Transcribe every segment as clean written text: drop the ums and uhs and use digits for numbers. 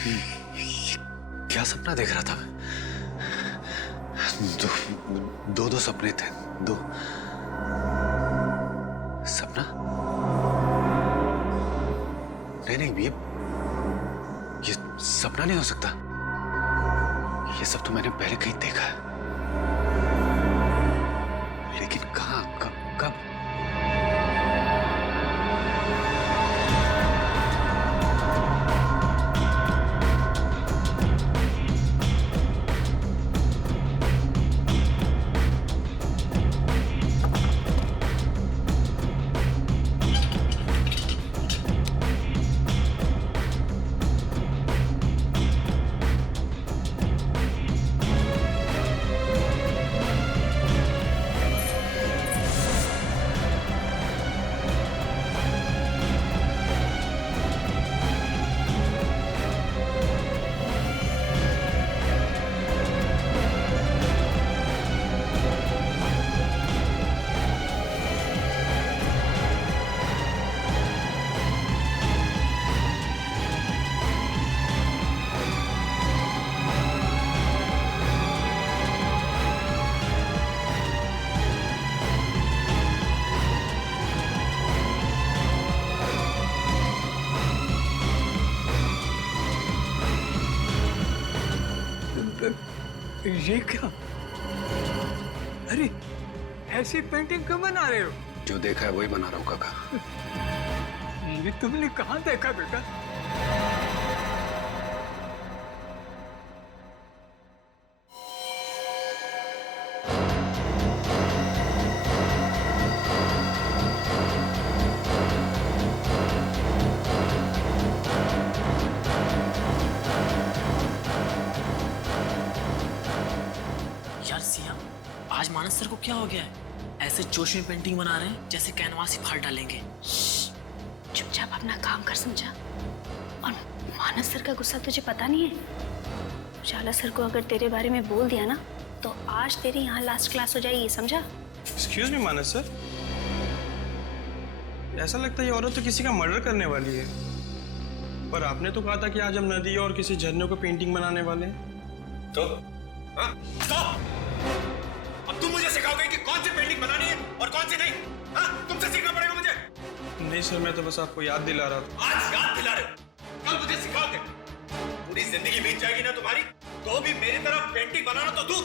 ये क्या सपना देख रहा था मैं? दो सपने थे। दो सपना? नहीं, ये सपना नहीं हो सकता। ये सब तो मैंने पहले कहीं देखा है, लेकिन कहाँ, कब? ये क्या? अरे ऐसी पेंटिंग क्यों बना रहे हो? जो देखा है वही बना रहा हूँ काका। ये तुमने कहाँ देखा बेटा? यार सिया, आज मानस सर को क्या हो गया है? ऐसे जोश में पेंटिंग बना रहे हैं जैसे कैनवास ही फाड़ डालेंगे। चुपचाप अपना काम कर समझा। और मानस सर का गुस्सा तुझे पता नहीं है? उजाला सर को अगर तेरे बारे में बोल दिया ना तो आज तेरी यहाँ लास्ट क्लास हो जाएगी, समझा? एक्सक्यूज मी मानस सर, ऐसा लगता है ये औरत तो किसी का मर्डर करने वाली है। पर आपने तो कहा था कि आज हम नदी और किसी झरने को पेंटिंग बनाने वाले हैं। तो अब तुम मुझे सिखाओगे कि कौन सी पेंटिंग बनानी है और कौन सी नहीं? हाँ, तुमसे सीखना पड़ेगा मुझे। नहीं सर, मैं तो बस आपको याद दिला रहा था। आज याद दिला रहे हो, कल मुझे सिखाओगे। पूरी जिंदगी बीत जाएगी ना तुम्हारी, तो भी मेरी तरफ पेंटिंग बनाना तो दूर,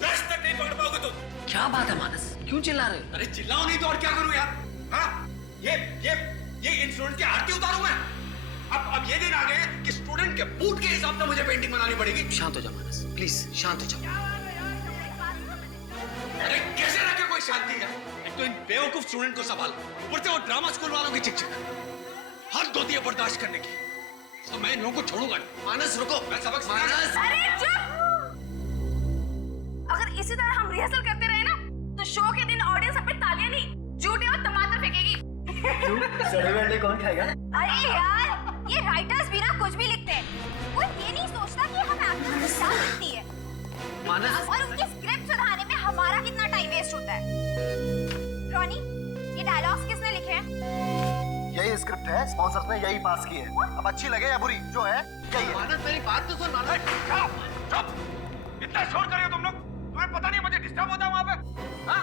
ब्रश तक नहीं पकड़ पाओगे तुम। क्या बात है मानस, क्यों चिल्ला रहे हो? अरे चिल्लाओ नहीं तो और क्या करूं यार? हाँ, ये इंस्ट्रूमेंट की आरती उतारूं मैं? अब ये दिन आ गए कि स्टूडेंट के बूट के हिसाब से मुझे पेंटिंग बनानी पड़ेगी। शांत हो जा मानस, प्लीज शांत हो जा। अरे कैसे रखे कोई शांति है? एक तो इन बेवकूफ स्टूडेंट को संभाल, ऊपर से वो ड्रामा स्कूल वालों की चिक हद होती है बर्दाश्त करने की। तो मैं इन लोगों को छोड़ूंगा नहीं। मानस रुको, मैं सबक अरे चुप! अगर इसी तरह हम रिहर्सल करते रहे ना तो शो के दिन ऑडियंस अपने तालियां नहीं, जूते और टमाटर फेंकेगी। सड़े कौन खाएगा? अरे यार, ये राइटर्स भी ना कुछ भी लिखते हैं, वो ये नहीं सोचता कि हम एक्टर्स को क्या लिखती है मानस, और उनकी स्क्रिप्ट सुधारने में हमारा कितना टाइम वेस्ट होता है। रॉनी, ये डायलॉग्स किसने लिखे हैं? यही स्क्रिप्ट है, स्पॉन्सर्स ने यही पास की है। अब अच्छी लगे या बुरी, जो है यही है। मानस मेरी बात तो सुन। मानस चुप! इतना शोर कर रहे हो तुम लोग, तुम्हें पता नहीं मुझे डिस्टर्ब होता है वहां पे? हाँ,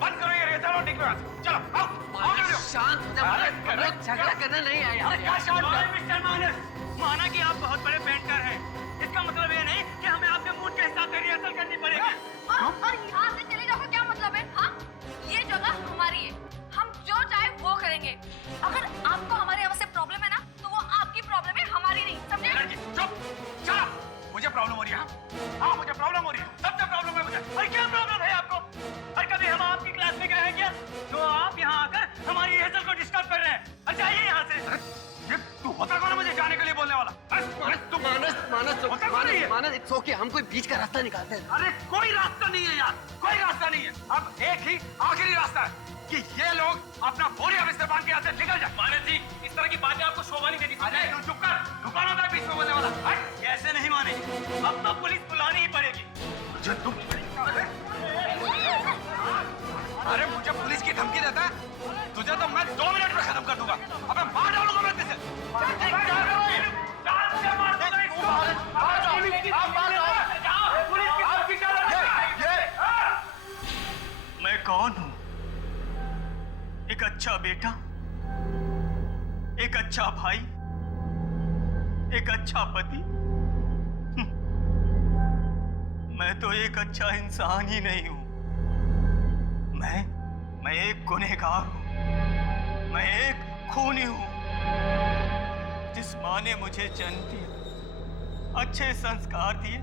बंद करो ये रिहर्सल और निकलो यहाँ से। चलो आओ, शांत हो जा। झगड़ा करना नहीं आया। क्या शांत है? मिस्टर मानस, माना कि आप बहुत बड़े पेंटर हैं, इसका मतलब ये नहीं कि हमें आपके मूड के हिसाब से रिहर्सल करनी पड़ेगी। और यहाँ से चले जाओ, क्या मतलब है? हाँ, ये जगह हमारी है, हम जो चाहे वो करेंगे। अगर आपको हमारे यहाँ से प्रॉब्लम है ना तो वो आपकी प्रॉब्लम है, हमारी नहीं, समझे? चुप! चलो, मुझे प्रॉब्लम हो रही है। हाँ, मुझे प्रॉब्लम हो रही है, सबसे प्रॉब्लम है मुझे। और क्या प्रॉब्लम है आपको? और कभी हम आपकी क्लास में गए हैं क्या? तो आप यहाँ आकर हमारी रिहर्सल को डिस्टर्ब कर रहे हैं। और जाइए यहाँ से। ये तू होता कौन है मुझे जाने के लिए बोलने वाला? तू मानस, होता कौन है ये? मानस, इट्स ओके, हम कोई बीच का रास्ता निकालते हैं। अरे कोई रास्ता नहीं है यार, कोई रास्ता नहीं है। अब एक ही आखिरी रास्ता है कि ये लोग अपना बोरी अब इस्तेमाल के यहाँ से निकल जाए। मानस जी, इस तरह की बातें आपको शोभा नहीं देती। अरे तू चुप कर, दुकान होता है बीच में बोलने वाला। हट! ऐसे नहीं मानेंगे, अब तो पुलिस बुलानी ही पड़ेगी। अरे मुझे पुलिस की धमकी देता है? तुझे तो मैं 2 मिनट में खत्म कर दूंगा। अबे मार डालूंगा मैं तुझे। जान से मार दूंगा बेटा, एक अच्छा भाई, एक अच्छा पति। मैं तो एक अच्छा इंसान ही नहीं हूं। मैं एक गुनहगार हूं। मैं एक खूनी हूं। जिस मां ने मुझे जन्म दिया, अच्छे संस्कार दिए,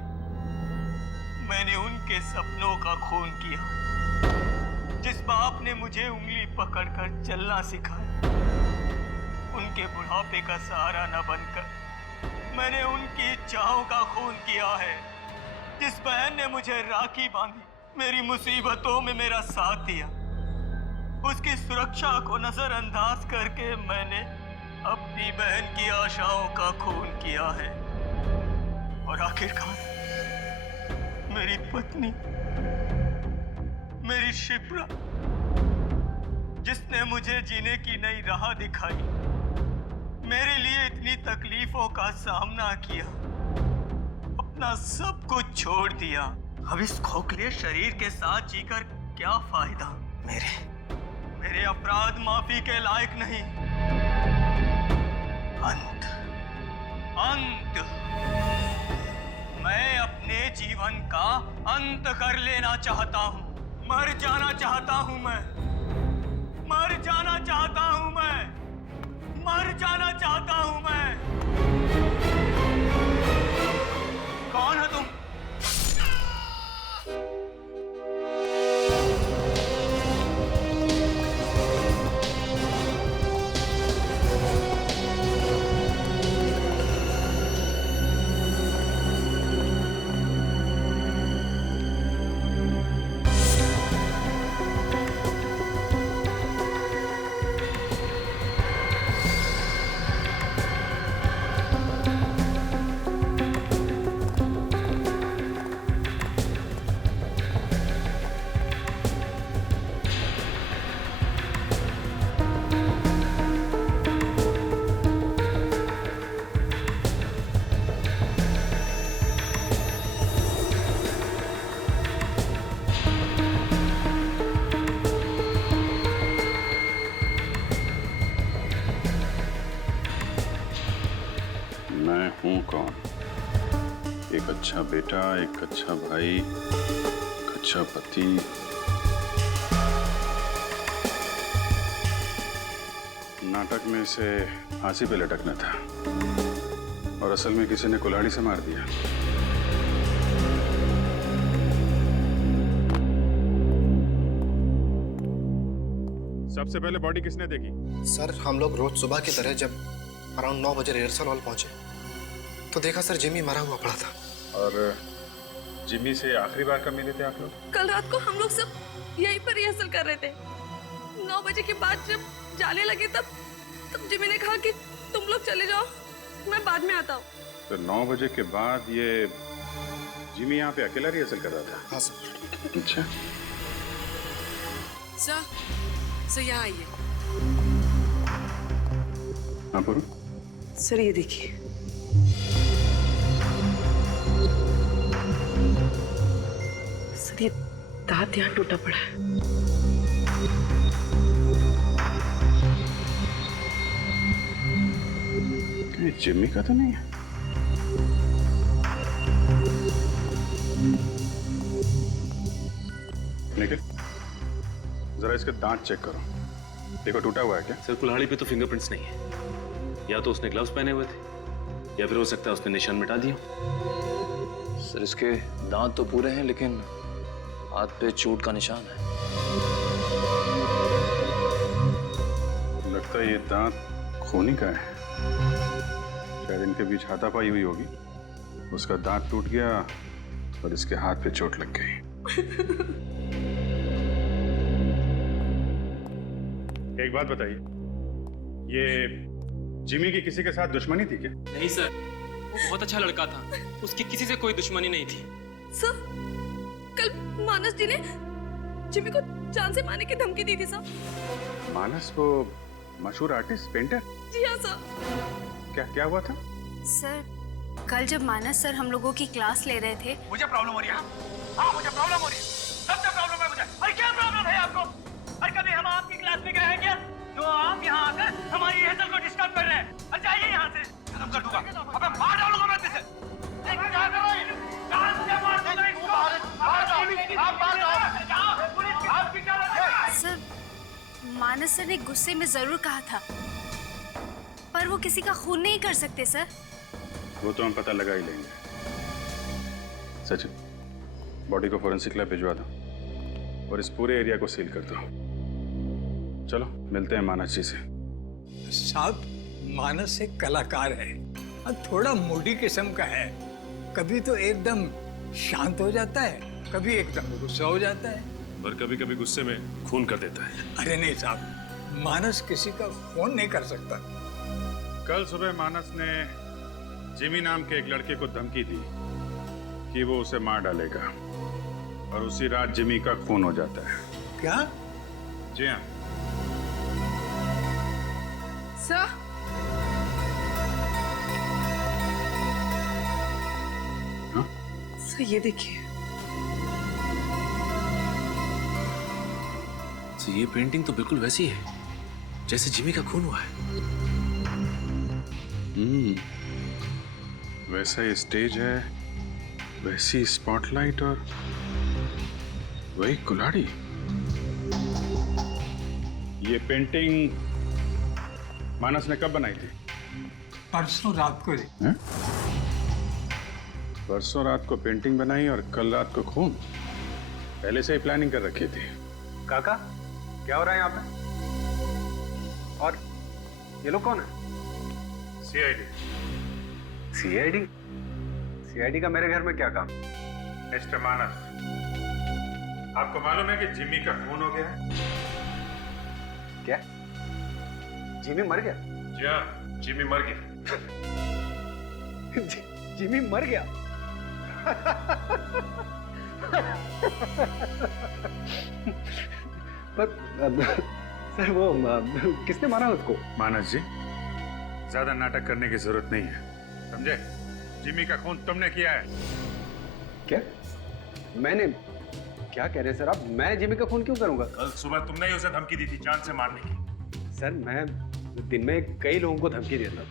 मैंने उनके सपनों का खून किया। जिस बाप ने मुझे उंगली पकड़कर चलना सिखाया, उनके बुढ़ापे का सहारा न बनकर मैंने उनकी इच्छाओं का खून किया है। जिस बहन ने मुझे राखी बांधी, मेरी मुसीबतों में मेरा साथ दिया, उसकी सुरक्षा को नजरअंदाज करके मैंने अपनी बहन की आशाओं का खून किया है। और आखिरकार मेरी पत्नी, मेरी शिप्रा, जिसने मुझे जीने की नई राह दिखाई, मेरे लिए इतनी तकलीफों का सामना किया, अपना सब कुछ छोड़ दिया। अब इस खोखले शरीर के साथ जीकर क्या फायदा? मेरे अपराध माफी के लायक नहीं। अंत। मैं अपने जीवन का अंत कर लेना चाहता हूं। मर जाना चाहता हूं मैं। मर जाना चाहता हूं मैं। मर जाना चाहता हूं मैं। कौन है तुम? मैं हूं कौन? एक अच्छा बेटा, एक अच्छा भाई, एक अच्छा पति। नाटक में इसे फांसी पे लटकना था और असल में किसी ने कुल्हाड़ी से मार दिया। सबसे पहले बॉडी किसने देखी? सर, हम लोग रोज सुबह की तरह जब अराउंड 9 बजे रिहर्सल हॉल पहुंचे तो देखा सर जिमी मरा हुआ पड़ा था। और जिमी से आखिरी बार कब मिले थे आप लोग? कल रात को हम लोग सब यहीं पर रिहर्सल कर रहे थे। 9 बजे के बाद जब जाने लगे तब जिमी ने कहा कि तुम लोग चले जाओ, मैं बाद में आता हूँ। तो 9 बजे के बाद ये जिमी यहाँ पे अकेला रिहर्सल कर रहा था? हाँ सर। अच्छा। सर यहाँ आइए। हाँ पूरू? सर ये देखिए। सर ये दांत यहाँ टूटा पड़ा है। ये जिमी का तो नहीं है? निखिल, जरा इसके दांत चेक करो। देखो टूटा हुआ है क्या? सर कुल्हाड़ी पे तो फिंगरप्रिंट्स नहीं है। या तो उसने ग्लव्स पहने हुए थे या फिर हो सकता है उसने निशान मिटा दिया। सर इसके दांत तो पूरे हैं लेकिन हाथ पे चोट का निशान है। लगता है ये दांत खूनी का है। शायद इनके बीच हाथापाई हुई होगी, उसका दांत टूट गया और इसके हाथ पे चोट लग गई। एक बात बताइए, ये जिमी की किसी के साथ दुश्मनी थी क्या? नहीं सर, वो बहुत अच्छा लड़का था, उसकी किसी से कोई दुश्मनी नहीं थी। सर कल मानस जी ने जिमी को जान से मारने की धमकी दी थी सर। मानस वो मशहूर आर्टिस्ट पेंटर? जी हाँ सर। क्या हुआ था? सर कल जब मानस सर हम लोगों की क्लास ले रहे थे। मुझे प्रॉब्लम हो रही है। हाँ मुझे प्रॉब्लम हो रही है, सबसे प्रॉब्लम है मुझे। अरे क्या प्रॉब्लम है आपको? अरे कभी हम आपकी क्लास में गए हैं क्या? जो आप यहाँ आकर हमारी हेतल को डिस्टर्ब कर रहे हैं, जाइए यहाँ से। खत्म कर दूंगा, अबे मार डालूंगा मैं तुझे। क्या कर रहे हैं? जान से मार दूंगा इसको। आप मार दो। आपकी क्या लगता है? सर, मानस सर ने गुस्से में जरूर कहा था, पर वो किसी का खून नहीं कर सकते सर। वो तो हम पता लगा ही लेंगे। सचिन, बॉडी को फोरेंसिक लैब भिजवा दो और इस पूरे एरिया को सील कर दो। चलो मिलते हैं मानस जी से। साहब, मानस एक कलाकार है और थोड़ा मूडी किस्म का है। कभी तो एकदम शांत हो जाता है, कभी एकदम गुस्सा हो जाता है, और कभी कभी गुस्से में खून कर देता है। अरे नहीं साहब, मानस किसी का खून नहीं कर सकता। कल सुबह मानस ने जिमी नाम के एक लड़के को धमकी दी कि वो उसे मार डालेगा, और उसी रात जिमी का खून हो जाता है। क्या? जी हाँ सर, सर ये देखिए। तो ये पेंटिंग तो बिल्कुल वैसी है जैसे जिमी का खून हुआ है। वैसा ही स्टेज है, वैसी स्पॉटलाइट और वही कुल्हाड़ी। ये पेंटिंग मानस ने कब बनाई थी? परसों रात को। परसों रात को पेंटिंग बनाई और कल रात को खून। पहले से ही प्लानिंग कर रखी थी। काका, क्या हो रहा है यहाँ पे? और ये लोग कौन है? सीआईडी। सीआईडी? सीआईडी का मेरे घर में क्या काम? मिस्टर मानस, आपको मालूम है कि जिमी का खून हो गया है? क्या? जिमी मर गया? जी हाँ, जिमी मर गया। जिमी मर गया? पर सर वो किसने मारा उसको? मानस जी, ज्यादा नाटक करने की जरूरत नहीं है, समझे? जिमी का खून तुमने किया है। क्या? मैंने? क्या कह रहे हैं सर आप? मैं जिमी का खून क्यों करूंगा? कल सुबह तुमने ही उसे धमकी दी थी जान से मारने की। सर मैं दिन में कई लोगों को धमकी देता,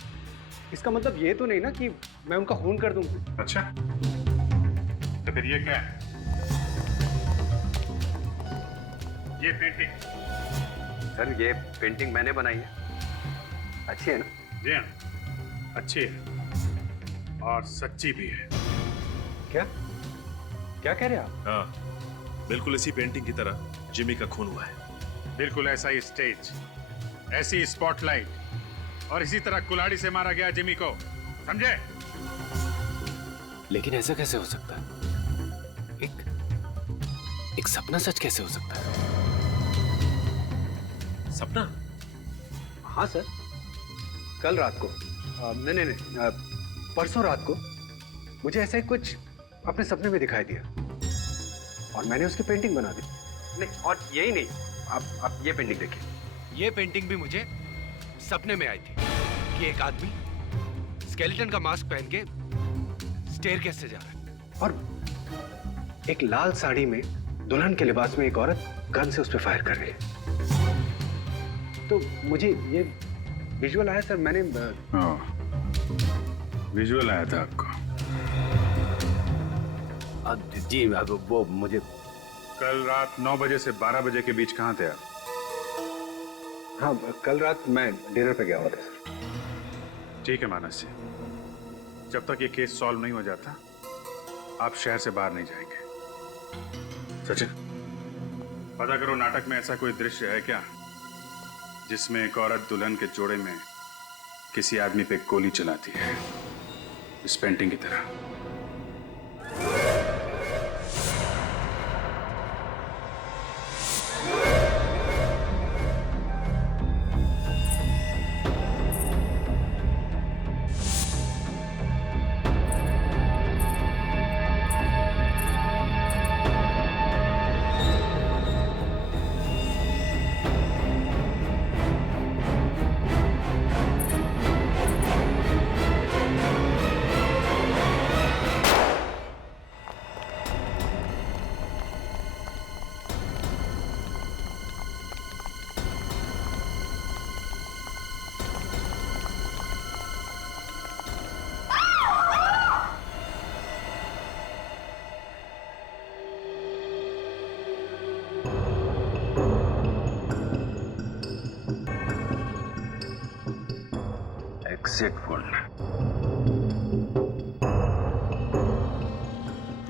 इसका मतलब ये तो नहीं ना कि मैं उनका खून कर दूंगा। अच्छा, तो फिर ये क्या है? ये पेंटिंग? सर ये पेंटिंग मैंने बनाई है। अच्छी है ना? जी हाँ, अच्छी है और सच्ची भी है। क्या? क्या कह रहे हैं आप? हाँ, बिल्कुल इसी पेंटिंग की तरह जिमी का खून हुआ है। बिल्कुल ऐसा ही स्टेज, ऐसी स्पॉटलाइट और इसी तरह कुल्हाड़ी से मारा गया जिमी को, समझे? लेकिन ऐसा कैसे हो सकता है? एक सपना सच कैसे हो सकता है? सपना? हाँ सर, कल रात को नहीं परसों रात को मुझे ऐसा ही कुछ अपने सपने में दिखाई दिया और मैंने उसकी पेंटिंग बना दी। नहीं, और यही नहीं, आप ये पेंटिंग देखिए। ये पेंटिंग भी मुझे सपने में आई थी कि एक आदमी स्केलेटन का मास्क पहन के स्टेयरकेस से जा रहा है और एक लाल साड़ी में दुल्हन के लिबास में एक औरत गन से उस पर फायर कर रही है। तो मुझे ये विजुअल आया सर, मैंने विजुअल आया था आपको? जी वो मुझे कल रात 9 बजे से 12 बजे के बीच कहाँ थे आप? हाँ, कल रात मैं डिनर पे गया हुआ था सर। ठीक है मानस जी, जब तक ये केस सॉल्व नहीं हो जाता आप शहर से बाहर नहीं जाएंगे। सचिन, पता करो नाटक में ऐसा कोई दृश्य है क्या जिसमें एक औरत दुल्हन के जोड़े में किसी आदमी पे गोली चलाती है, इस पेंटिंग की तरह। एग्जिट बोलना।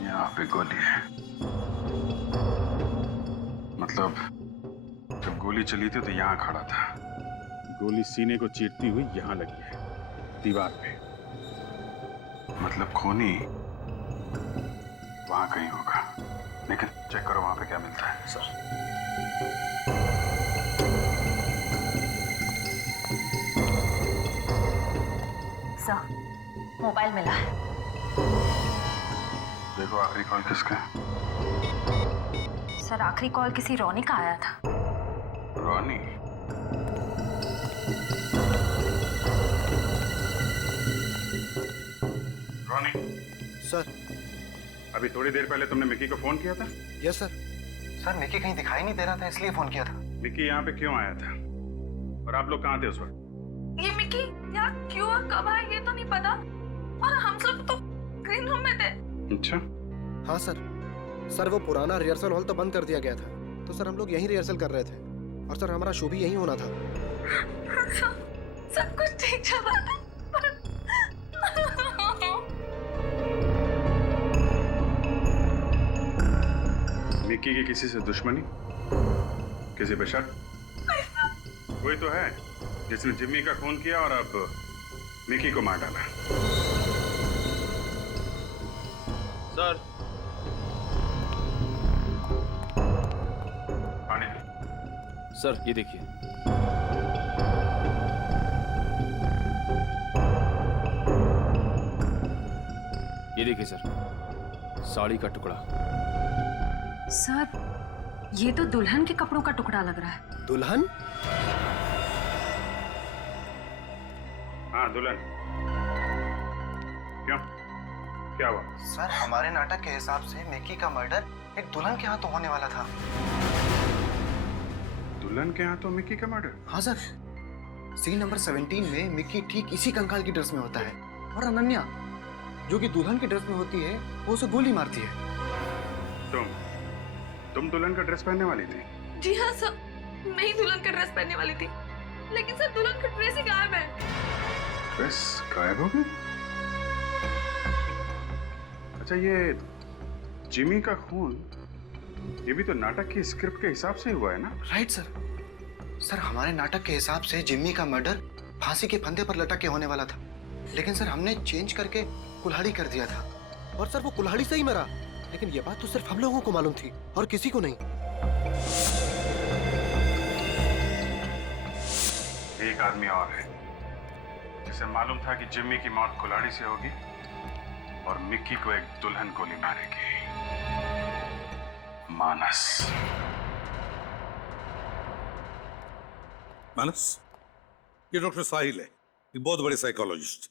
यहाँ पे गोली है, मतलब जब गोली चली थी तो यहाँ खड़ा था। गोली सीने को चीरती हुई यहाँ लगी है, दीवार पे। मतलब खूनी वहां कहीं होगा, लेकिन चेक करो वहां पे क्या मिलता है। सर मोबाइल मिला है। देखो आखिरी कॉल किसका है? सर आखिरी कॉल किसी रोनी का आया था। रोनी? रोनी? सर अभी थोड़ी देर पहले तुमने मिकी को फोन किया था? Yes sir. सर मिकी कहीं दिखाई नहीं दे रहा था, इसलिए फोन किया था। मिकी यहाँ पे क्यों आया था और आप लोग कहाँ थे उस वक्त? ये मिकी यहाँ क्यों और कब आया ये तो नहीं पता, और हम सब तो ग्रीन रूम में थे। अच्छा। हाँ सर। सर वो पुराना रिहर्सल हॉल तो बंद कर दिया गया था, तो सर हम लोग यहीं रिहर्सल कर रहे थे, और सर हमारा शो भी यहीं होना था। सब कुछ ठीक चल रहा था। मिकी की किसी से दुश्मनी, किसी पे शक? कोई तो है जिसने जिम्मी का खून किया और अब मिकी को मार डाला। सर पानी। सर ये देखिए। ये देखिए सर, साड़ी का टुकड़ा। सर ये तो दुल्हन के कपड़ों का टुकड़ा लग रहा है। दुल्हन? हाँ दुल्हन। क्यों, क्या हुआ? सर हमारे नाटक के हिसाब से मिकी का मर्डर एक दुल्हन के हाथों होने वाला था। दुल्हन के हाथों मिकी का मर्डर? हाँ सर। सीन नंबर 17 में मिकी ठीक इसी कंकाल की ड्रेस में होता है, और अनन्या जो कि दुल्हन की ड्रेस में होती है वो उसे गोली मारती है। तुम दुल्हन का ड्रेस पहनने वाली थी? जी हाँ सर, मैं ही दुल्हन का ड्रेस पहनने वाली थी, लेकिन सर दुल्हन का ड्रेस ही गायब है। ड्रेस गायब हो गई? अच्छा ये जिमी का खून, ये भी तो नाटक की स्क्रिप्ट के हिसाब से हुआ है ना? Right sir. सर हमारे नाटक के हिसाब से जिम्मी का मर्डर फांसी के फंदे पर लटक के होने वाला था, लेकिन सर हमने चेंज करके कुल्हाड़ी कर दिया था। और सर वो कुल्हाड़ी से ही मरा, लेकिन ये बात तो सिर्फ हम लोगों को मालूम थी और किसी को नहीं। एक आदमी और है जिसे मालूम था कि जिम्मी की मौत कुल्हाड़ी से होगी और मिक्की को एक दुल्हन गोली मारेगी। मानस। मानस, ये डॉक्टर साहिल है, ये बहुत बड़े साइकोलॉजिस्ट,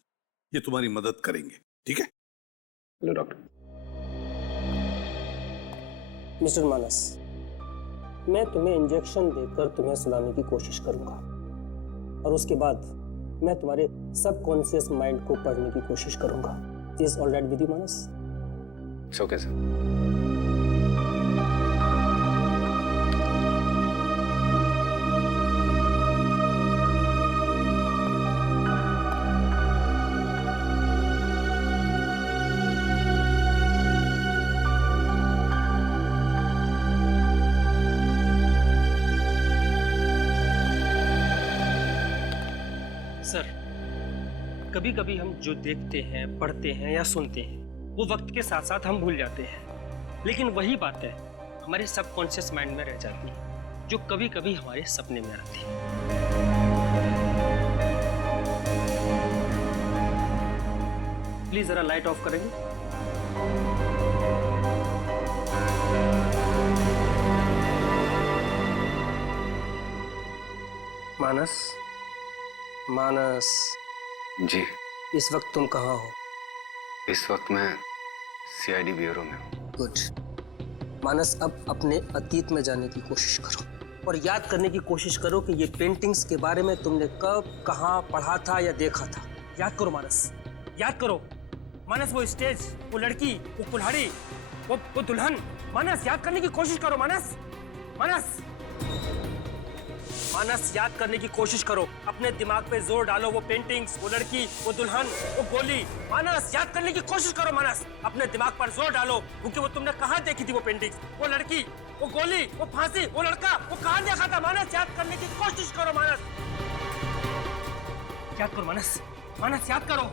ये तुम्हारी मदद करेंगे, ठीक है? Hello doctor. मिस्टर मानस, मैं तुम्हें इंजेक्शन देकर तुम्हें सुलाने की कोशिश करूंगा, और उसके बाद मैं तुम्हारे सबकॉन्शियस माइंड को पढ़ने की कोशिश करूंगा। Is all right with you Manas? It's okay sir. Sir कभी कभी हम जो देखते हैं, पढ़ते हैं या सुनते हैं वो वक्त के साथ साथ हम भूल जाते हैं, लेकिन वही बातें हमारे सबकॉन्शियस माइंड में रह जाती हैं, जो कभी कभी हमारे सपने में आती हैं। प्लीज जरा लाइट ऑफ करेंगे? मानस, मानस जी। इस वक्त तुम कहाँ हो? इस वक्त मैं सीआईडी ब्यूरो में हूँ। गुड। मानस अब अपने अतीत में जाने की कोशिश करो और याद करने की कोशिश करो कि ये पेंटिंग्स के बारे में तुमने कब, कहाँ पढ़ा था या देखा था। याद करो मानस, याद करो मानस। वो स्टेज, वो लड़की, वो कुल्हाड़ी, वो दुल्हन। मानस याद करने की कोशिश करो मानस। मानस मानस याद करने की कोशिश करो, अपने दिमाग पे जोर डालो। वो पेंटिंग्स, वो लड़की, वो दुल्हन, वो गोली, मानस याद करने की कोशिश करो। मानस अपने दिमाग पर जोर डालो, क्योंकि वो तुमने कहाँ देखी थी वो पेंटिंग्स, वो लड़की, वो गोली, वो फांसी, वो लड़का, वो कहाँ देखा था। मानस याद करने की कोशिश करो। मानस याद करो। मानस मानस याद करो।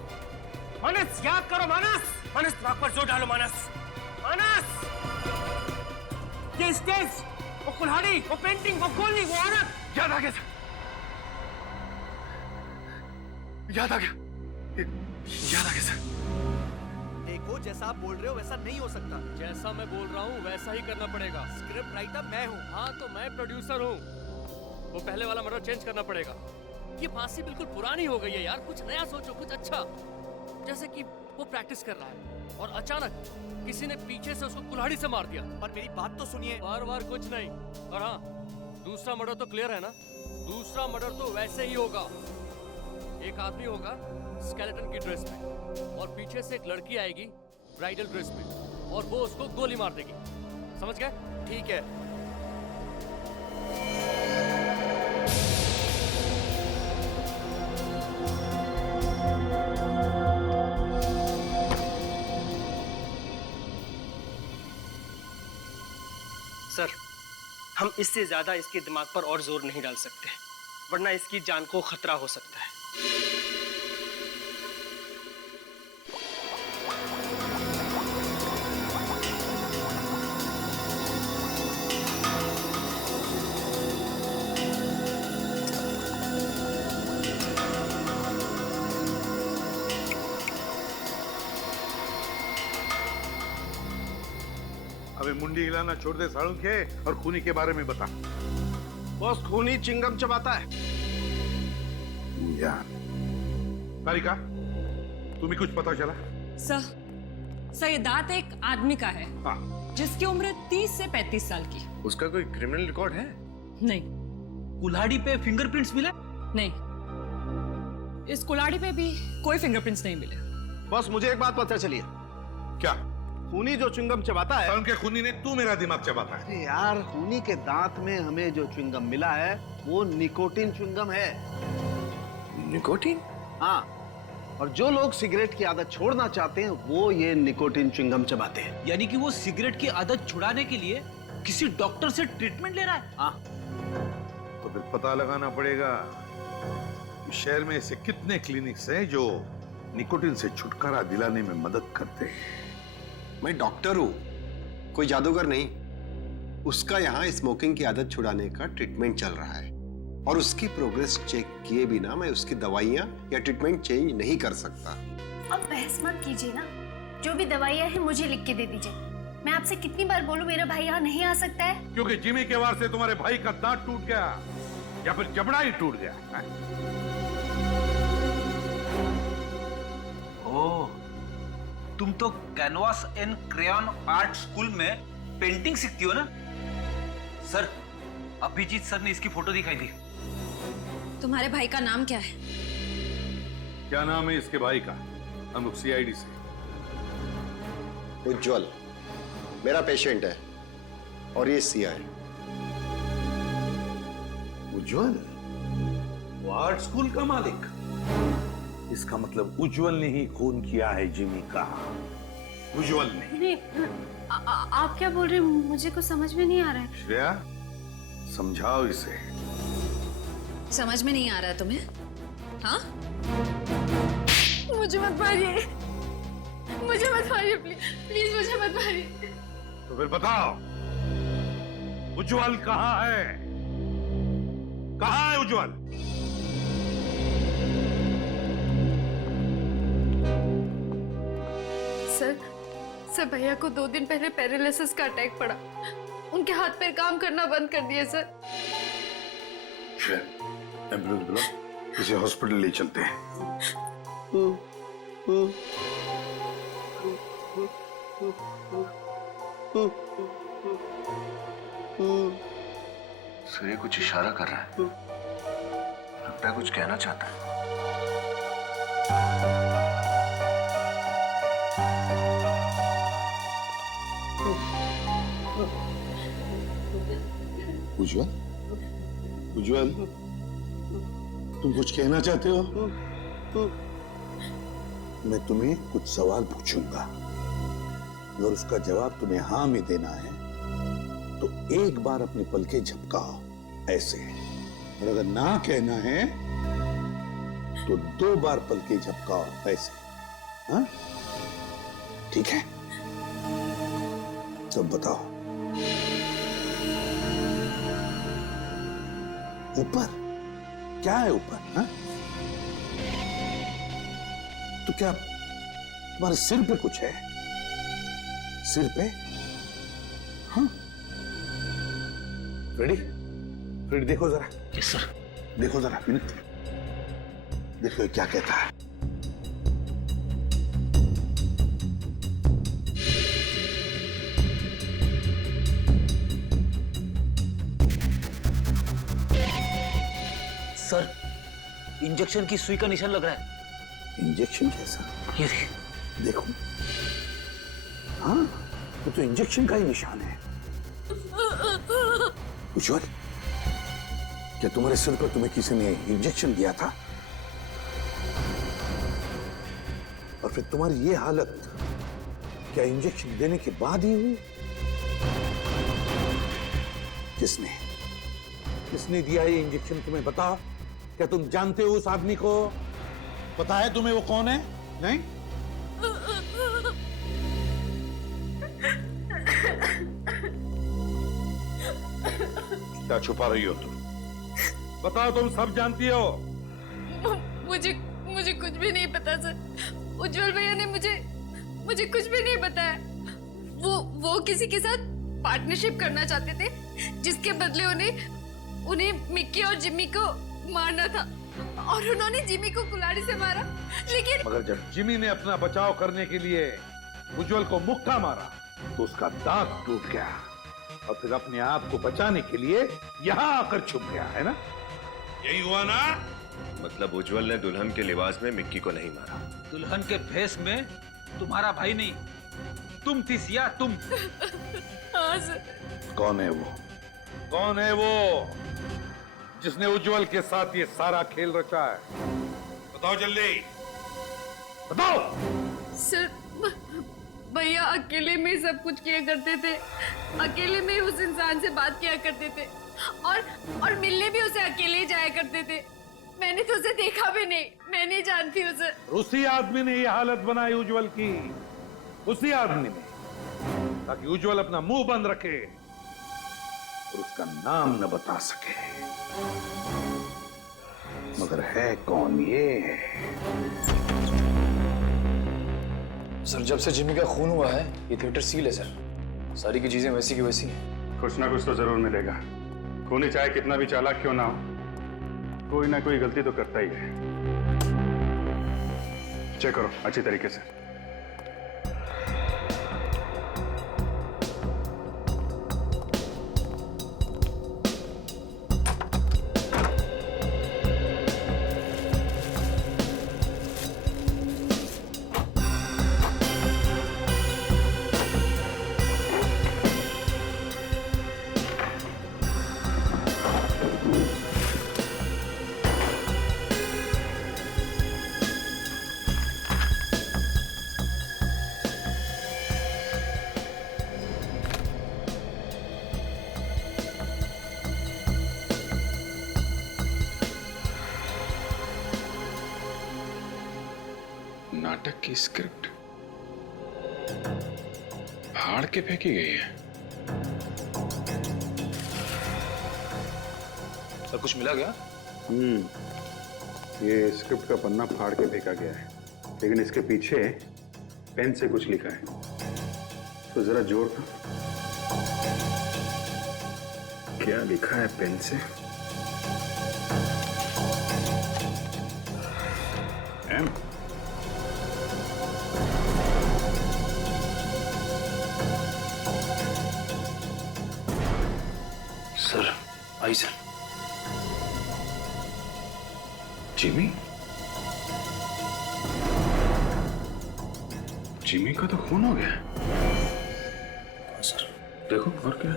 मानस याद करो। मानस मानस दिमाग पर जोर डालो। मानस मानस ये स्टेज, वो कुल्हाड़ी, वो पेंटिंग, वो गोली, वो औरत याद आ गया सर, याद आ गया, याद आ गया सर। देखो जैसा आप बोल रहे हो वैसा नहीं हो सकता। जैसा मैं बोल रहा हूँ वैसा ही करना पड़ेगा। स्क्रिप्ट राइटर मैं हूँ। हाँ तो मैं प्रोड्यूसर हूँ। वो पहले वाला मर्डर चेंज करना पड़ेगा। ये फांसी बिल्कुल पुरानी हो गई है यार, कुछ नया सोचो, कुछ अच्छा। जैसे कि वो प्रैक्टिस कर रहा है और अचानक किसी ने पीछे से उसको कुल्हाड़ी से मार दिया। पर मेरी बात तो सुनिए। बार बार कुछ नहीं। और हाँ, दूसरा मर्डर तो क्लियर है ना? दूसरा मर्डर तो वैसे ही होगा। एक आदमी होगा स्केलेटन की ड्रेस में और पीछे से एक लड़की आएगी ब्राइडल ड्रेस में और वो उसको गोली मार देगी। समझ गए? ठीक है। सर, हम इससे ज्यादा इसके दिमाग पर और जोर नहीं डाल सकते, वरना इसकी जान को खतरा हो सकता है। अबे मुंडी हिलाना छोड़ दे सालुंखे और खूनी के बारे में बता। बॉस खूनी चिंगम चबाता है। यार तारिका, तुम्हें कुछ पता चला? सर ये दांत एक आदमी का है। हाँ। जिसकी उम्र 30 से 35 साल की। उसका कोई क्रिमिनल रिकॉर्ड है? नहीं। कुल्हाड़ी पे फिंगरप्रिंट्स मिले? नहीं, इस कुल्हाड़ी पे भी कोई फिंगरप्रिंट्स नहीं मिले। बॉस मुझे एक बात पता चली है। क्या? खूनी जो च्युइंगम चबाता है। उनके खूनी ने तू मेरा दिमाग चबाता है। अरे यार, खूनी के दांत में हमें जो च्युइंगम मिला है वो निकोटिन च्युइंगम है। निकोटिन? हाँ, और जो लोग सिगरेट की आदत छोड़ना चाहते हैं वो ये निकोटिन च्युइंगम चबाते हैं। यानी कि वो सिगरेट की आदत छुड़ाने के लिए किसी डॉक्टर से ट्रीटमेंट ले रहा है? हाँ। तो फिर पता लगाना पड़ेगा शहर में ऐसे कितने क्लिनिक्स हैं जो निकोटिन से छुटकारा दिलाने में मदद करते हैं। मैं डॉक्टर हूं, कोई जादूगर नहीं। उसका यहाँ स्मोकिंग की आदत छुड़ाने का ट्रीटमेंट चल रहा है और उसकी प्रोग्रेस चेक किए बिना मैं उसकी दवाइयाँ या ट्रीटमेंट चेंज नहीं कर सकता। अब बहस मत कीजिए ना, जो भी दवाइयाँ हैं मुझे लिख के दे दीजिए। मैं आपसे कितनी बार बोलूं मेरा भाई यहाँ नहीं आ सकता है? क्योंकि जिमी के वार से तुम्हारे भाई का दांत टूट गया या फिर जबड़ा ही टूट गया। ओह, तुम तो canvas and crayon art school में पेंटिंग सीखती हो ना? सर, अभिजीत सर ने इसकी फोटो दिखाई थी। तुम्हारे भाई का नाम क्या है? क्या नाम है इसके भाई का? हम लोग सीआईडी से। उज्जवल मेरा पेशेंट है और ये सीआई। उज्जवल वो आर्ट स्कूल का मालिक? इसका मतलब उज्जवल ने ही खून किया है जिमी का। उज्जवल ने। नहीं, आप क्या बोल रहे हैं? मुझे कुछ समझ में नहीं आ रहा है। श्रेया, समझाओ इसे। समझ में नहीं आ रहा है तुम्हें? हाँ? मुझे मत मारिए, मुझे मत मारिए, प्लीज प्लीज मुझे मत मारिए। तो फिर बताओ उज्जवल कहाँ है? कहाँ है उज्जवल? सर भैया को 2 दिन पहले पैरालिसिस का अटैक पड़ा। उनके हाथ पैर काम करना बंद कर दिए सर। एम्बुलेंस बुलाओ, इसे हॉस्पिटल ले चलते हैं। सूर्य कुछ इशारा कर रहा है, लगता है कुछ कहना चाहता है। उज्जवल उज्जवल, तुम कुछ कहना चाहते हो? मैं तुम्हें कुछ सवाल पूछूंगा, अगर उसका जवाब तुम्हें हाँ में देना है तो एक बार अपने पलके झपकाओ ऐसे, और अगर ना कहना है तो 2 बार पलके झपकाओ ऐसे। हाँ, ठीक है? सब बताओ। ऊपर क्या है? ऊपर हाँ? तो क्या तुम्हारे सिर पे कुछ है? सिर पे? हाँ, रेडी? रेडी, देखो जरा। Yes sir. देखो जरा विनीत, देखो ये क्या कहता है। सर, इंजेक्शन की सुई का निशान लग रहा है। इंजेक्शन कैसा? ये देखो। हाँ, वो तो इंजेक्शन का ही निशान है। उज्जवल, क्या तुम्हारे सिर पर तुम्हें किसी ने इंजेक्शन दिया था? और फिर तुम्हारी ये हालत क्या इंजेक्शन देने के बाद ही हुई? किसने दिया ये इंजेक्शन तुम्हें बताओ? क्या तुम जानते हो उस आदमी को? पता है तुम्हें वो कौन है? नहीं? क्या छुपा रही हो तुम? बताओ, तुम सब जानती हो। मुझे कुछ भी नहीं पता सर। उज्जवल भैया ने मुझे कुछ भी नहीं बताया। वो किसी के साथ पार्टनरशिप करना चाहते थे, जिसके बदले उन्हें मिक्की और जिम्मी को मारना था, और उन्होंने जिम्मी को कुल्हाड़ी से मारा। लेकिन मगर जब जिमी ने अपना बचाव करने के लिए उज्जवल को मुक्का मारा तो उसका दांत टूट गया, और फिर अपने आप को बचाने के लिए यहाँ आकर छुप गया, है ना? यही हुआ ना? मतलब उज्जवल ने दुल्हन के लिबास में मिक्की को नहीं मारा? दुल्हन के भेष में तुम्हारा भाई नहीं, तुम थी सिया, तुम। हाँ सर। कौन है वो? कौन है वो जिसने उज्जवल के साथ ये सारा खेल रचा है? बताओ जल्दी, बताओ। सर, भैया अकेले में सब कुछ किया करते थे, अकेले में उस इंसान से बात किया करते थे, और मिलने भी उसे अकेले ही जाया करते थे। मैंने तो उसे देखा भी नहीं, मैं नहीं जानती उसे। उसी आदमी ने ये हालत बनाई उज्जवल की, उसी आदमी ने, ताकि उज्जवल अपना मुंह बंद रखे और उसका नाम न बता सके। मगर है कौन ये? सर, जब से जिम्मी का खून हुआ है ये थिएटर सील है सर। सारी की चीजें वैसी की वैसी हैं। कुछ ना कुछ तो जरूर मिलेगा। खूनी चाहे कितना भी चालाक क्यों ना हो, कोई ना कोई गलती तो करता ही है। चेक करो अच्छी तरीके से। नाटक की स्क्रिप्ट फाड़ के फेंकी गई है। सर, कुछ मिला क्या? ये स्क्रिप्ट का पन्ना फाड़ के फेंका गया है, लेकिन इसके पीछे पेन से कुछ लिखा है, तो जरा जोड़ था। क्या लिखा है पेन से? एम। सर, आई सर। जिमी? जिमी का तो खून हो गया। सर देखो और क्या।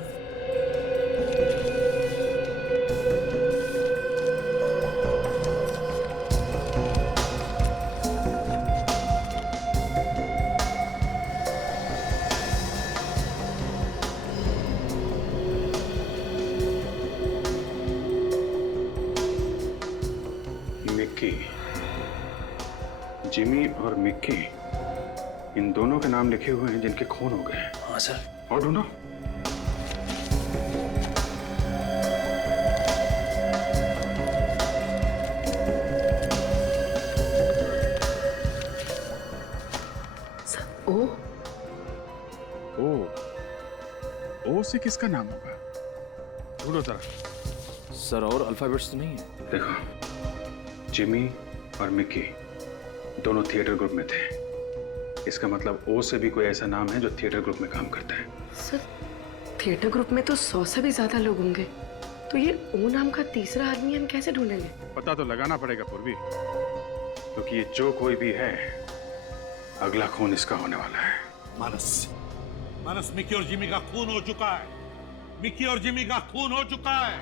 और मिक्की, इन दोनों के नाम लिखे हुए हैं जिनके खून हो गए। हाँ सर। और ढूंढो। ओ से किसका नाम होगा? ढूंढो जरा। सर और अल्फाबेट्स तो नहीं है? देखो, जिमी और मिक्की दोनों थिएटर ग्रुप में थे। इसका मतलब ओ से भी कोई ऐसा नाम है जो थिएटर ग्रुप में काम करता है। सर, थिएटर ग्रुप में तो 100 से भी ज्यादा लोग होंगे, तो ये ओ नाम का तीसरा आदमी हम कैसे ढूंढेंगे? पता तो लगाना पड़ेगा पूर्वी, क्योंकि ये जो कोई भी है, अगला खून इसका होने वाला है। मानस, मिक्की और जिमी का खून हो चुका है। मिक्की और जिमी का खून हो चुका है,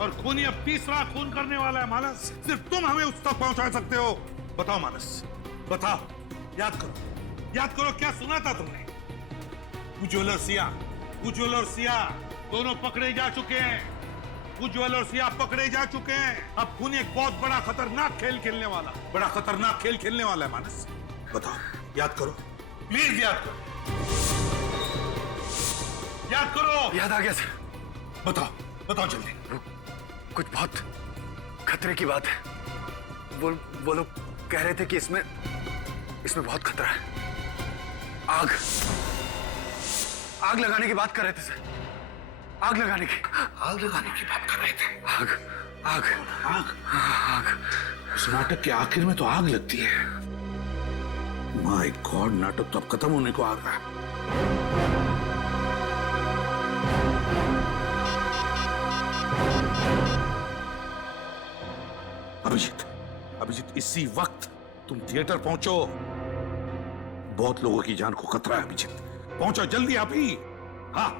और खूनी अब तीसरा खून करने वाला है। मानस, सिर्फ तुम हमें उस तक पहुंचा सकते हो। बताओ मानस, बताओ। याद करो क्या सुना था तुमने? उज्ज्वल और सिया दोनों पकड़े जा चुके हैं। उज्ज्वल और सिया पकड़े जा चुके हैं। अब खूनी एक बहुत बड़ा खतरनाक खेल खेलने वाला है। मानस, बताओ, याद करो, प्लीज याद करो। याद आ गया सर। बताओ जल्दी। कुछ बहुत खतरे की बात है। वो लोग कह रहे थे कि इसमें बहुत खतरा है। आग लगाने की बात कर रहे थे सर। आग लगाने की बात कर रहे थे। आग। उस नाटक के आखिर में तो आग लगती है। माय गॉड, नाटक तो अब खत्म होने को आ रहा है। अभिजीत, इसी वक्त तुम थिएटर पहुंचो। बहुत लोगों की जान को खतरा है। अभिजीत, पहुंचो जल्दी अभी। हाँ।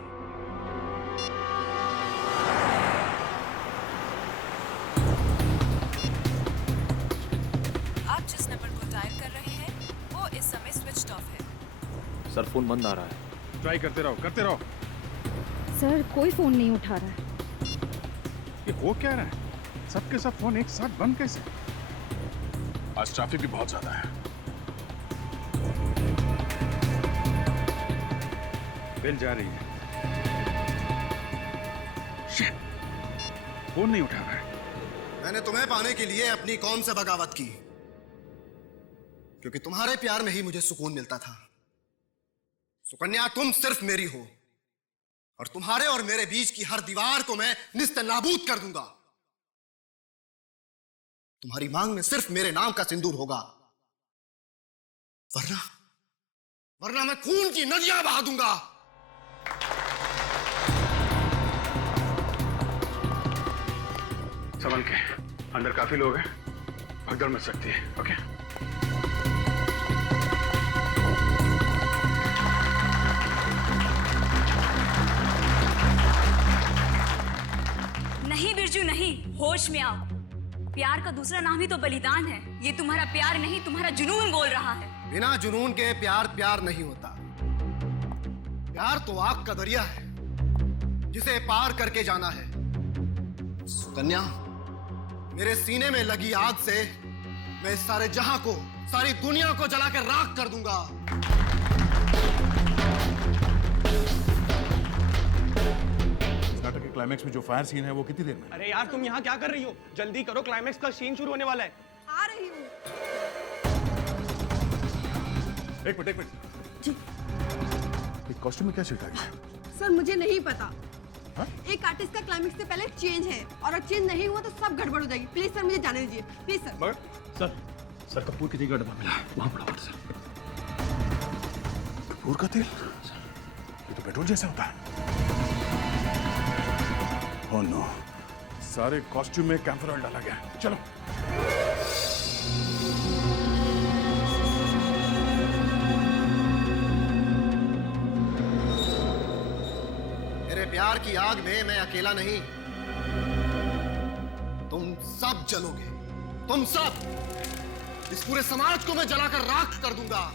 आप जिस नंबर को डायल कर रहे हैं वो इस समय स्विच ऑफ है। सर फोन बंद आ रहा है। ट्राई करते रहो। सर कोई फोन नहीं उठा रहा है। ये हो क्या रहा है? सबके सब फोन एक साथ बंद कैसे? आज ट्रैफिक भी बहुत ज्यादा है। बेल जा रही है। फोन नहीं उठा रहा है। मैंने तुम्हें पाने के लिए अपनी कौम से बगावत की, क्योंकि तुम्हारे प्यार में ही मुझे सुकून मिलता था। सुकन्या, तुम सिर्फ मेरी हो, और तुम्हारे और मेरे बीच की हर दीवार को मैं निस्ते नाबूद कर दूंगा। तुम्हारी मांग में सिर्फ मेरे नाम का सिंदूर होगा, वरना मैं खून की नदियां बहा दूंगा। संभल के, अंदर काफी लोग हैं, भगदड़ मच सकती है। ओके? नहीं बिरजू, नहीं, होश में आओ। प्यार का दूसरा नाम ही तो बलिदान है। ये तुम्हारा प्यार नहीं, तुम्हारा जुनून बोल रहा है। बिना जुनून के प्यार नहीं होता। प्यार तो आग का दरिया है, जिसे पार करके जाना है। सुकन्या, मेरे सीने में लगी आग से मैं सारे जहां को, सारी दुनिया को जलाकर राख कर दूंगा। नाटक के क्लाइमैक्स में जो फायर सीन है वो कितनी देर में? अरे यार, तुम यहाँ क्या कर रही हो? जल्दी करो, क्लाइमैक्स का सीन शुरू होने वाला है। आ रही हूँ। एक मिनट जी। कॉस्ट्यूम में क्या सीट आ गया? सर मुझे नहीं पता। एक आर्टिस्ट का क्लाइमेक्स से पहले चेंज है, और अगर चेंज नहीं हुआ तो सब गड़बड़ हो जाएगी। प्लीज सर मुझे जाने दीजिए, प्लीज सर। सर कपूर की जगह डब्बा मिला, वहां पड़ा हुआ सर। कपूर का तेल? ये तो पेट्रोल जैसा होता है। ओह नो, सारे कॉस्ट्यूम में कैंपर ऑयल डाला गया। चलो। मेरे प्यार की आग में मैं अकेला नहीं, तुम सब जलोगे। तुम सब। इस पूरे समाज को मैं जलाकर राख कर दूंगा।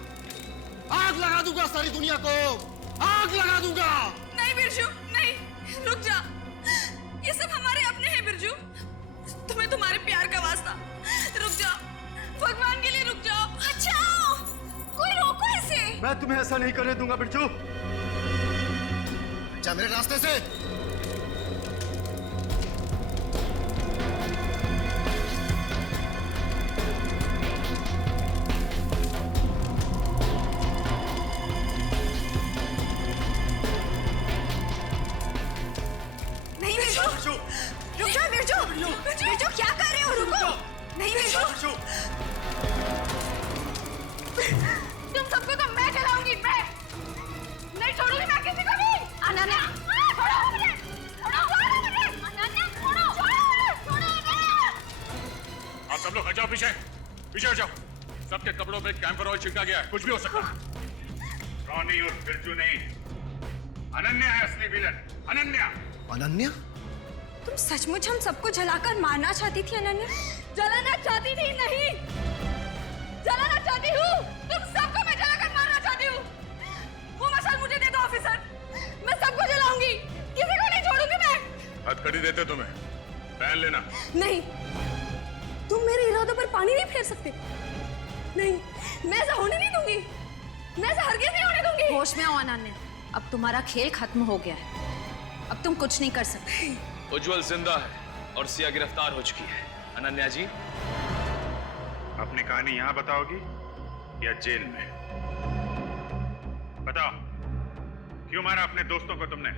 आग लगा दूंगा सारी दुनिया को। आग लगा दूंगा। नहीं बिरजू, नहीं, रुक जा। ये सब हमारे अपने हैं बिरजू। तुम्हें तुम्हारे प्यार का वास्ता, रुक जाओ। भगवान के लिए रुक जाओ। बचाओ। मैं तुम्हें ऐसा नहीं करने दूंगा बिरजू। जा मेरे रास्ते से। नहीं बिरजू, रुक जाओ बिरजू। बिरजू क्या कर रहे हो? रुको। नहीं बिरजू, तुम सबको तो मैं चलाऊंगी। मैं नहीं छोड़ूंगी मैं किसी को भी। अनन्या छोड़ो मुझे, छोड़ो मुझे। अनन्या छोड़ो, छोड़ो मुझे। आप सब लोग हट जाओ, पीछे पीछे हट जाओ। सबके कपड़ों पे कैंपर ऑयल छिड़का गया है, कुछ भी हो सकता है। रॉनी और बिरजू नहीं, अनन्या है असली विलन। अनन्या। अनन्या? तुम सचमुच हम सबको जलाकर मारना चाहती थी अनन्या? जलाना चाहती थी? नहीं, जलाना चाहती हूँ। तुम सबको मैं जलाकर मारना चाहती हूँ। वो मशाल मुझे दे दो ऑफिसर, मैं सबको जलाऊंगी, किसी को नहीं छोड़ूंगी मैं। हथकड़ी देते तुम्हें, पहन लेना। नहीं, तुम मेरे इरादों पर पानी नहीं फेर सकते। नहीं, मैं ऐसा होने नहीं दूंगी। मैं ऐसा हरगिज़ नहीं होने दूंगी। होश में आओ अनन्या, अब तुम्हारा खेल खत्म हो गया है। अब तुम कुछ नहीं कर सकते। उज्जवल जिंदा है और सिया गिरफ्तार हो चुकी है। अनन्या जी, अपनी कहानी यहाँ बताओगी या जेल में? बताओ, क्यों मारा अपने दोस्तों को तुमने?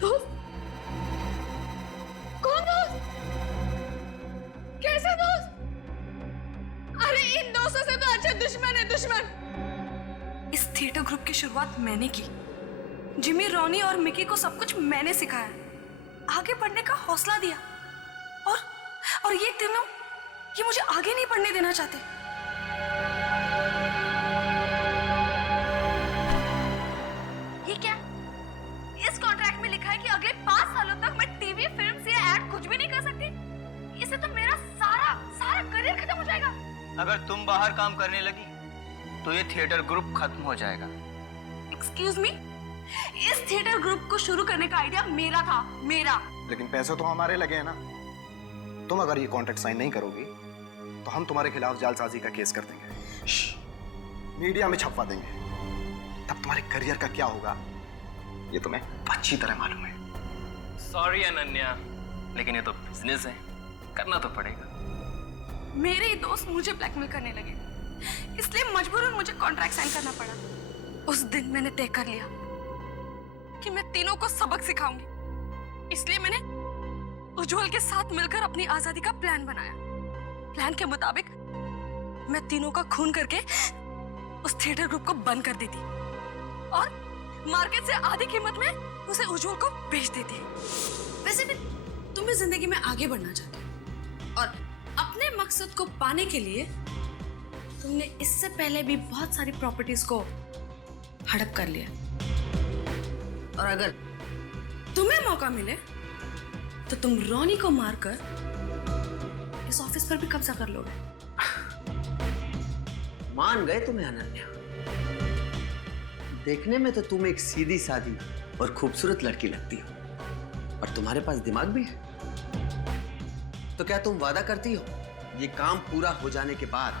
दोस्त? कौन दोस्त? कैसे दोस्त? अरे इन दोस्तों से तो अच्छा दुश्मन है, दुश्मन। इस थिएटर ग्रुप की शुरुआत मैंने की। जिमी, रॉनी और मिकी को सब कुछ मैंने सिखाया, आगे बढ़ने का हौसला दिया। और ये तीनों, ये मुझे आगे नहीं बढ़ने देना चाहते। ये क्या? इस कॉन्ट्रैक्ट में लिखा है कि अगले 5 सालों तक मैं टीवी, फिल्म या एड कुछ भी नहीं कर सकती। इससे तो मेरा सारा करियर खत्म हो जाएगा। अगर तुम बाहर काम करने लगी तो ये थिएटर ग्रुप खत्म हो जाएगा। एक्सक्यूज मी, इस थिएटर ग्रुप को शुरू करने का आइडिया मेरा था, मेरा। लेकिन पैसे तो हमारे लगे हैं ना। तुम अगर ये कॉन्ट्रैक्ट साइन नहीं करोगी तो हम तुम्हारे खिलाफ जालसाजी का केस कर देंगे, मीडिया में छपवा देंगे। तब तुम्हारे करियर का क्या होगा ये तुम्हें अच्छी तरह मालूम है। सॉरी अनन्या, लेकिन ये तो बिजनेस है, करना तो पड़ेगा। मेरे ही दोस्त मुझे ब्लैकमेल करने लगे, इसलिए मजबूरन मुझे कॉन्ट्रैक्ट साइन करना पड़ा। उस दिन मैंने तय कर लिया कि मैं तीनों को सबक सिखाऊंगी। इसलिए मैंने उज्जवल के साथ मिलकर अपनी आजादी का प्लान बनाया। प्लान के मुताबिक मैं तीनों का खून करके उस थिएटर ग्रुप को बंद कर देती और मार्केट से आधी कीमत में उसे उज्जवल को बेच देती। वैसे भी तुम भी जिंदगी में आगे बढ़ना चाहते हो और अपने मकसद को पाने के लिए तुमने इससे पहले भी बहुत सारी प्रॉपर्टीज को हड़प कर लिया। और अगर तुम्हें मौका मिले तो तुम रॉनी को मारकर इस ऑफिस पर भी कब्जा कर लोगे। मान गए तुम्हें अनन्या। देखने में तो तुम एक सीधी सादी और खूबसूरत लड़की लगती हो और तुम्हारे पास दिमाग भी है। तो क्या तुम वादा करती हो ये काम पूरा हो जाने के बाद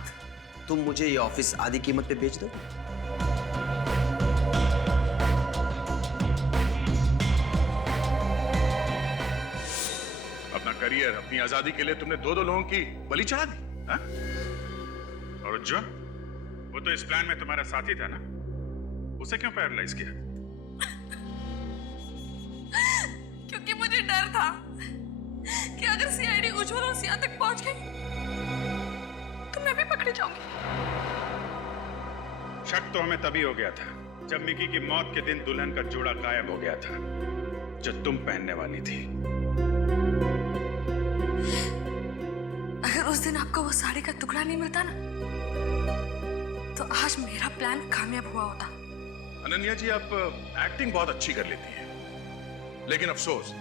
तुम मुझे ये ऑफिस आधी कीमत पे बेच दो? अपना करियर, अपनी आजादी के लिए तुमने दो लोगों की बलि चढ़ा दी, हा? और उज्जवल, वो तो इस प्लान में तुम्हारा साथी था ना, उसे क्यों पैरालाइज किया? क्योंकि मुझे डर था कि अगर सीआईडी उज्जवल और सिया तक पहुंच गई तो मैं भी पकड़ी जाऊंगी। शक तो हमें तभी हो गया था जब मिकी की मौत के दिन दुल्हन का जोड़ा गायब हो गया था जो तुम पहनने वाली थी। अगर उस दिन आपको वो साड़ी का टुकड़ा नहीं मिलता ना तो आज मेरा प्लान कामयाब हुआ होता। अनन्या जी, आप एक्टिंग बहुत अच्छी कर लेती हैं, लेकिन अफसोस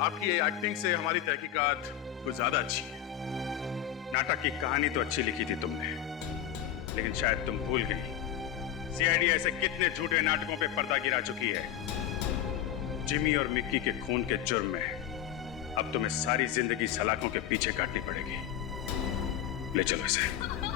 आपकी ये एक्टिंग से हमारी तहकीकात कुछ ज्यादा अच्छी है। नाटक की कहानी तो अच्छी लिखी थी तुमने, लेकिन शायद तुम भूल गई सीआईडी ऐसे कितने झूठे नाटकों पे पर्दा गिरा चुकी है जिमी और मिक्की के खून के जुर्म में अब तुम्हें सारी जिंदगी सलाखों के पीछे काटनी पड़ेगी। ले चलो इसे।